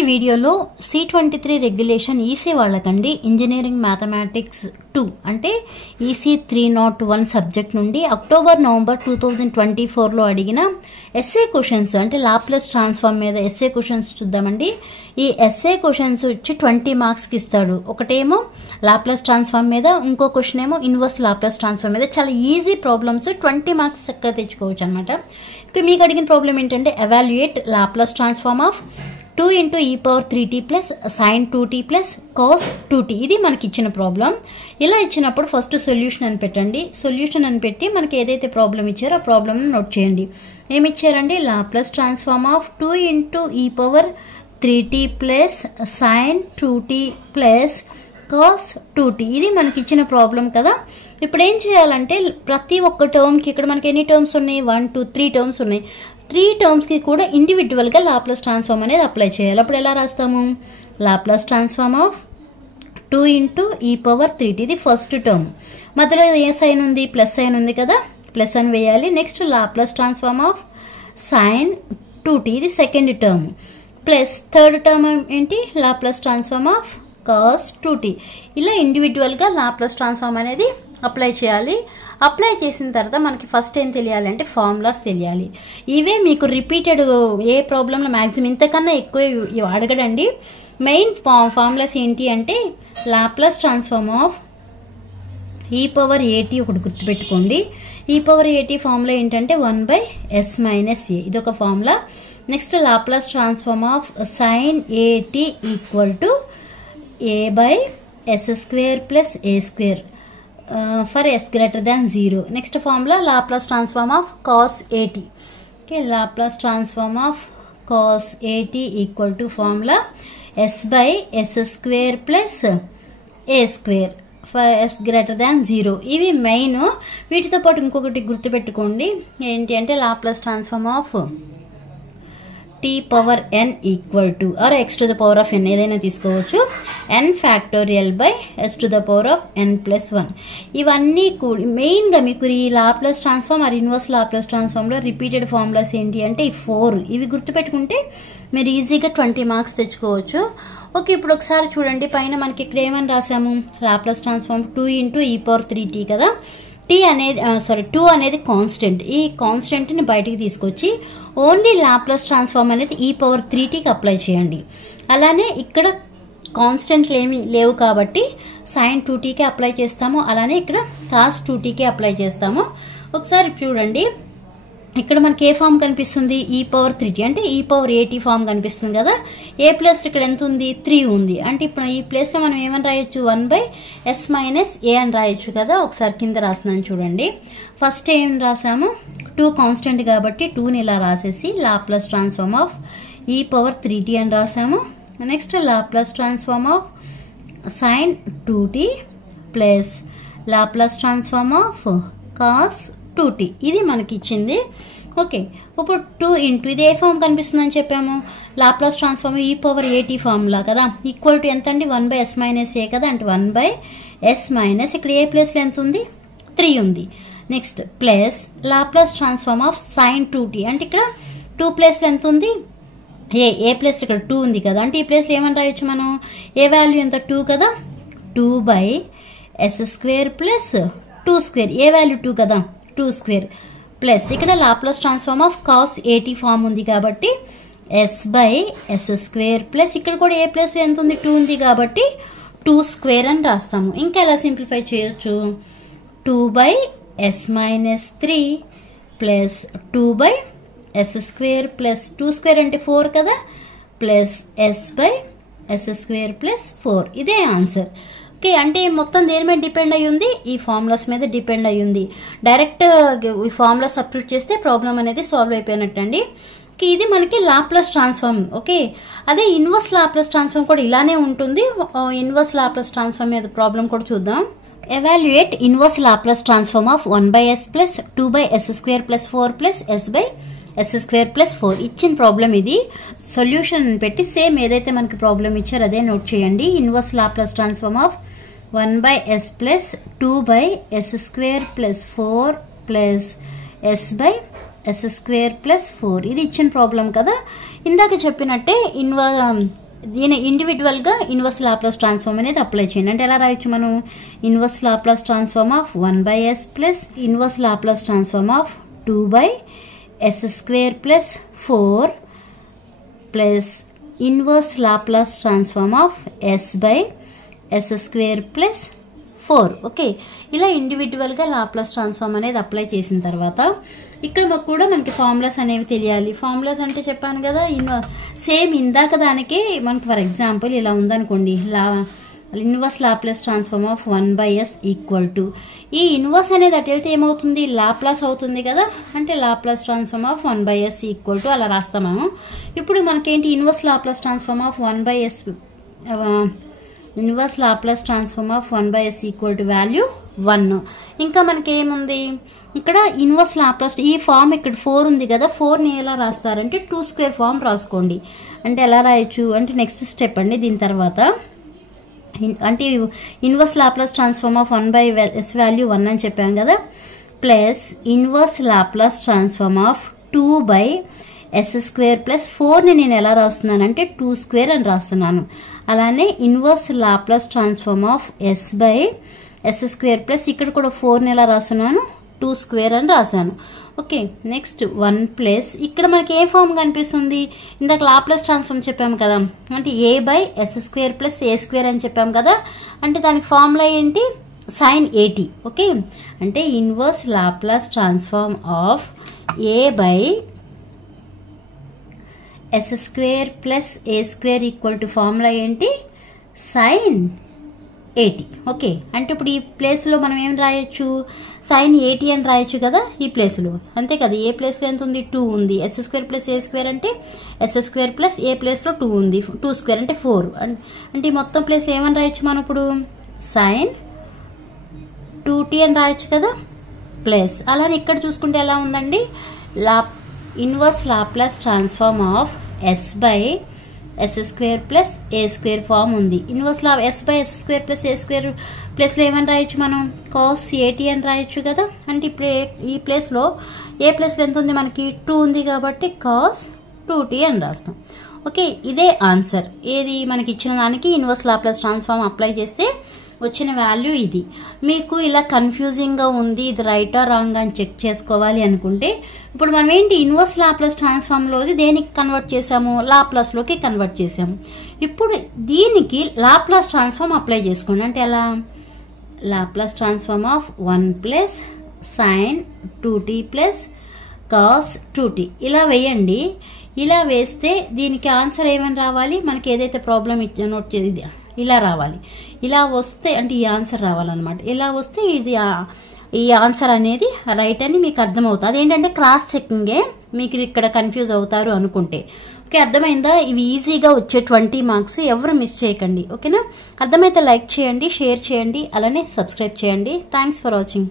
ఈ వీడియోలో C23 regulation EC వాళ్ళకండి ఇంజనీరింగ్ మ్యాథమెటిక్స్ 2 అంటే ఈసీ 301 సబ్జెక్ట్ నుండి అక్టోబర్ నవంబర్ 2024 లో అడిగిన ఎస్ఏ క్వశ్చన్స్ అంటే లాప్లాస్ ట్రాన్స్ఫార్మ్ మీద ఎస్ఏ క్వశ్చన్స్ చూద్దామండి. ఈ ఎస్ఏ క్వశ్చన్స్ వచ్చి 20 మార్క్స్ కి ఇస్తాడు. ఒకటేమో లాప్లాస్ ట్రాన్స్ఫార్మ్ మీద, ఇంకో క్వశ్చన్ ఏమో ఇన్వర్స్ లాప్లాస్ ట్రాన్స్ఫార్మ్ మీద. చాలా ఈజీ ప్రాబ్లమ్స్, 20 మార్క్స్ చక్కగా తెచ్చుకోవచ్చు అనమాట. మీకు అడిగిన ప్రాబ్లం ఏంటంటే evaluate Laplace transform of 2 into e power 3t plus sin 2t plus cos 2t. ఇది మనకి ఇచ్చిన ప్రాబ్లం. ఇలా ఇచ్చినప్పుడు ఫస్ట్ సొల్యూషన్ అని పెట్టండి. సొల్యూషన్ అని పెట్టి మనకి ఏదైతే ప్రాబ్లం ఇచ్చారో ఆ ప్రాబ్లమ్ని నోట్ చేయండి. ఏమి ఇచ్చారండి? Laplace transform of 2 into e power 3t plus sin 2t plus cos 2t. ఇది మనకి ఇచ్చిన ప్రాబ్లం కదా. ఇప్పుడు ఏం చేయాలంటే ప్రతి ఒక్క టర్మ్కి, ఇక్కడ మనకి ఎన్ని టర్మ్స్ ఉన్నాయి? 1 2 3 టర్మ్స్ ఉన్నాయి. 3 టర్మ్స్కి కూడా ఇండివిజువల్గా లాప్లాస్ ట్రాన్స్ఫార్మ్ అనేది అప్లై చేయాలి. అప్పుడు ఎలా రాస్తాము? Laplace transform of 2 into e power 3t. ఇది ఫస్ట్ టర్మ్. మధ్యలో ఏ సైన్ ఉంది? ప్లస్ సైన్ ఉంది కదా, ప్లస్ అని వేయాలి. Next Laplace transform of sine 2t. ఇది second term. Plus third term ఏంటి? Laplace transform of cos 2t. ఇలా ఇండివిజువల్గా లాప్లాస్ ట్రాన్స్ఫార్మ్ అనేది అప్లై చేయాలి. అప్లై చేసిన తర్వాత మనకి ఫస్ట్ ఏం తెలియాలి అంటే ఫార్ములాస్ తెలియాలి. ఇవే మీకు రిపీటెడ్ ఏ ప్రాబ్లంలో మ్యాక్సిమం ఇంతకన్నా ఎక్కువ అడగడండి. మెయిన్ ఫార్ములాస్ ఏంటి అంటే Laplace transform of e power ఏటీ ఒకటి గుర్తుపెట్టుకోండి. ఈ పవర్ ఏటీ ఫార్ములా ఏంటంటే 1/s - a. ఇదొక formula. Next Laplace transform of sine a t equal to a/s² plus a² for s greater than 0. Next formula Laplace transform of cos 80. Okay, Laplace transform of cos 80 equal to formula s/s² plus a² for s greater than 0. ఇవి main. వీటితో పాటు ఇంకొకటి గుర్తుపెట్టుకోండి. ఏంటి అంటే Laplace transform of t power n equal to or x to the power of n ఏదైనా తీసుకోవచ్చు. n factorial by s to the power of n plus 1. ఇవన్నీ మెయిన్గా మీకు ఈ Laplace transform or inverse Laplace ట్రాన్స్ఫార్మ్లో రిపీటెడ్ ఫార్ములాస్ ఏంటి అంటే ఈ 4. ఇవి గుర్తుపెట్టుకుంటే మీరు ఈజీగా 20 మార్క్స్ తెచ్చుకోవచ్చు. ఓకే, ఇప్పుడు ఒకసారి చూడండి. పైన మనకి ఇక్కడ ఏమని రాసాము? Laplace transform 2 into e power 3t కదా. 2 అనేది కాన్స్టెంట్. ఈ కాన్స్టెంట్ని బయటికి తీసుకొచ్చి ఓన్లీ లాప్లాస్ ట్రాన్స్ఫార్మ్ అనేది ఈ పవర్ 3tకి అప్లై చేయండి. అలానే ఇక్కడ కాన్స్టెంట్లు ఏమీ లేవు కాబట్టి సైన్ 2tకి అప్లై చేస్తాము. అలానే ఇక్కడ కాస్ 2tకి అప్లై చేస్తాము. ఒకసారి చూడండి, ఇక్కడ మనకి ఏ ఫామ్ కనిపిస్తుంది? ఈ పవర్ 3t అంటే ఈ పవర్ 80 ఫామ్ కనిపిస్తుంది కదా. ఏ ప్లేస్ ఇక్కడ ఎంత ఉంది? 3 ఉంది. అంటే ఇప్పుడు ఈ ప్లేస్లో మనం ఏమని రాయొచ్చు? 1/s - a అని రాయొచ్చు కదా. ఒకసారి కింద రాస్తున్నాను చూడండి. ఫస్ట్ ఏం రాసాము? 2 కాన్స్టెంట్ కాబట్టి 2ని ఇలా రాసేసి Laplace transform of e power 3t అని రాసాము. Next Laplace transform of sine 2t plus Laplace transform of cos 2t. ఇది మనకి ఇచ్చింది. ఓకే, ఇప్పుడు 2 into ఇది ఏ ఫామ్ కనిపిస్తుందని చెప్పాము? లాప్లాస్ ట్రాన్స్ఫార్మ్ ఈ పవర్ 80 ఫార్ములా కదా. ఈక్వల్ టు ఎంత అండి? 1/s - a కదా. అంటే 1/s - ఇక్కడ ఏ ప్లేస్లో ఎంత ఉంది? 3 ఉంది. Next plus Laplace transform of sine 2t అంటే ఇక్కడ 2 ప్లేస్లో ఎంత ఉంది? ఏ ప్లేస్లో ఇక్కడ 2 ఉంది కదా. అంటే ఈ ప్లేస్లో ఏమని రాయొచ్చు మనం? ఏ వాల్యూ ఎంత? 2 కదా. 2/s² plus 2². ఏ వాల్యూ 2 కదా, 2² ప్లస్ ఇక్కడ Laplace transform of cos 80 form ఉంది కాబట్టి s/s² ప్లస్ ఇక్కడ కూడా ఏ ప్లేస్ ఎంత ఉంది? 2 ఉంది కాబట్టి 2² అని రాస్తాము. ఇంకా ఎలా సింప్లిఫై చేయొచ్చు? 2/s - 3 ప్లస్ 2/s² ప్లస్ 2² అంటే 4 కదా, ప్లస్ s/s² ప్లస్ 4. ఇదే ఆన్సర్. ఓకే, అంటే మొత్తం దేని మీద డిపెండ్ అయ్యి ఉంది? ఈ ఫార్ములాస్ మీద డిపెండ్ అయ్యి ఉంది. డైరెక్ట్ ఈ ఫార్ములా సబ్స్టిట్యూట్ చేస్తే ప్రాబ్లం అనేది సాల్వ్ అయిపోయినట్టండి. ఇది మనకి లాప్లాస్ ట్రాన్స్ఫార్మ్. ఓకే, అదే ఇన్వర్స్ లాప్లాస్ ట్రాన్స్ఫార్మ్ కూడా ఇలానే ఉంటుంది. ఇన్వర్స్ లాప్లాస్ ట్రాన్స్ఫార్మ్ మీద ప్రాబ్లం కూడా చూద్దాం. Evaluate inverse Laplace transform of 1/s plus 2/s² plus 4 plus s/s² plus 4. ఇచ్చిన ప్రాబ్లం ఇది. సొల్యూషన్ పెట్టి సేమ్ ఏదైతే మనకి ప్రాబ్లం ఇచ్చారో అదే నోట్ చేయండి. Inverse Laplace transform of 1/s plus 2/s² plus 4 plus s/s² plus 4. ఇది ఇచ్చిన ప్రాబ్లం కదా. ఇందాక చెప్పినట్టే దీని ఇండివిజువల్గా ఇన్వర్స్ లాప్లాస్ ట్రాన్స్ఫార్మ్ అనేది అప్లై చేయండి. అంటే ఎలా రాయొచ్చు మనం? Inverse Laplace transform of 1/s plus inverse Laplace transform of 2/s² plus 4 plus inverse Laplace transform of s/s² plus 4. Okay, ఇలా ఇండివిజువల్గా లాప్లాస్ ట్రాన్స్ఫార్మ్ అనేది అప్లై చేసిన తర్వాత ఇక్కడ కూడా మనకి ఫార్ములాస్ అనేవి తెలియాలి. ఫార్ములాస్ అంటే చెప్పాను కదా, సేమ్ ఇందాక దానికి మనకి ఫర్ ఎగ్జాంపుల్ ఇలా ఉందనుకోండి, inverse Laplace transform of 1/s equal to ఈ ఇన్వర్స్ అనేది అటు వెళ్తే ఏమవుతుంది? లాప్లాస్ అవుతుంది కదా. అంటే Laplace transform of 1/s equal to అలా రాస్తాము. ఇప్పుడు మనకేంటి? Inverse Laplace transform of 1/s inverse Laplace transform of 1/s equal to value 1. ఇంకా మనకి ఏముంది ఇక్కడ? ఇన్వర్స్ లాప్లాస్ ఈ ఫామ్ ఇక్కడ 4 ఉంది కదా, 4ని ఎలా రాస్తారంటే 2² ఫామ్ రాసుకోండి. అంటే ఎలా రాయొచ్చు అంటే నెక్స్ట్ స్టెప్ అండి. దీని తర్వాత అంటే inverse Laplace transform of 1/s value 1 అని చెప్పాం కదా, plus inverse Laplace transform of 2/s² plus 4ని నేను ఎలా రాస్తున్నాను అంటే 2² అని రాస్తున్నాను. అలానే inverse Laplace transform of s/s² plus ఇక్కడ కూడా 4ని ఎలా రాస్తున్నాను? 2² అని రాశాను. ఓకే, నెక్స్ట్ 1 ప్లస్ ఇక్కడ మనకి ఏ ఫామ్ కనిపిస్తుంది? ఇందాక లాప్లాస్ ట్రాన్స్ఫార్మ్ చెప్పాము కదా, అంటే a/s² ప్లస్ a² అని చెప్పాము కదా. అంటే దానికి ఫార్ములా ఏంటి? sin 80. ఓకే, అంటే inverse Laplace transform of a/s² plus a² equal to formula ఏంటి? sin 80. ఓకే, అంటే ఇప్పుడు ఈ ప్లేస్లో మనం ఏం రాయొచ్చు? sin 80 అని రాయొచ్చు కదా ఈ ప్లేస్లో, అంతే కదా. ఏ ప్లేస్లో ఎంత ఉంది? 2 ఉంది. s² ప్లస్ a² అంటే s² ప్లస్ ఏ ప్లేస్లో 2 ఉంది, 2² అంటే 4. అంటే ఈ మొత్తం ప్లేస్లో ఏమని రాయొచ్చు మనం ఇప్పుడు? sin 2t అని రాయొచ్చు కదా, ప్లస్ అలానే ఇక్కడ చూసుకుంటే ఎలా ఉందండి? Inverse Laplace transform of s/s² plus a² form ఉంది. ఇన్వర్స్ s/s² ప్లస్ a² ప్లేస్లో ఏమని రాయొచ్చు మనం? cos 80 అని రాయొచ్చు కదా. అంటే ఇప్పుడు ఈ ప్లేస్లో ఏ ప్లేస్లో ఎంత ఉంది మనకి? 2 ఉంది కాబట్టి cos 2t అని రాస్తాం. ఓకే, ఇదే ఆన్సర్. ఏది మనకి ఇచ్చిన దానికి ఇన్వర్స్ లాప్లాస్ ట్రాన్స్ఫార్మ్ అప్లై చేస్తే వచ్చిన వాల్యూ ఇది. మీకు ఇలా కన్ఫ్యూజింగ్గా ఉంది, ఇది రైటా రాంగ్ అని చెక్ చేసుకోవాలి అనుకుంటే ఇప్పుడు మనం ఏంటి? ఇన్వర్స్ లాప్లాస్ ట్రాన్స్ఫార్మ్లోది దేనికి కన్వర్ట్ చేసాము? లాప్లాస్లోకి కన్వర్ట్ చేసాము. ఇప్పుడు దీనికి లాప్లాస్ ట్రాన్స్ఫార్మ్ అప్లై చేసుకోండి. అంటే ఎలా? Laplace transform of 1 plus sin 2t plus cos 2t ఇలా వేయండి. ఇలా వేస్తే దీనికి ఆన్సర్ ఏమని రావాలి? మనకి ఏదైతే ప్రాబ్లం నోట్ చేసి ఇలా రావాలి. ఇలా వస్తే అంటే ఈ ఆన్సర్ రావాలన్నమాట. ఇలా వస్తే ఇది ఈ ఆన్సర్ అనేది రైట్ అని మీకు అర్థమవుతుంది. అదేంటంటే క్రాస్ చెకింగే, మీకు ఇక్కడ కన్ఫ్యూజ్ అవుతారు అనుకుంటే. ఓకే, అర్థమైందా? ఇవి ఈజీగా వచ్చే 20 మార్క్స్, ఎవరు మిస్ చేయకండి. ఓకేనా? అర్థమైతే లైక్ చేయండి, షేర్ చేయండి, అలానే సబ్స్క్రైబ్ చేయండి. Thanks for watching.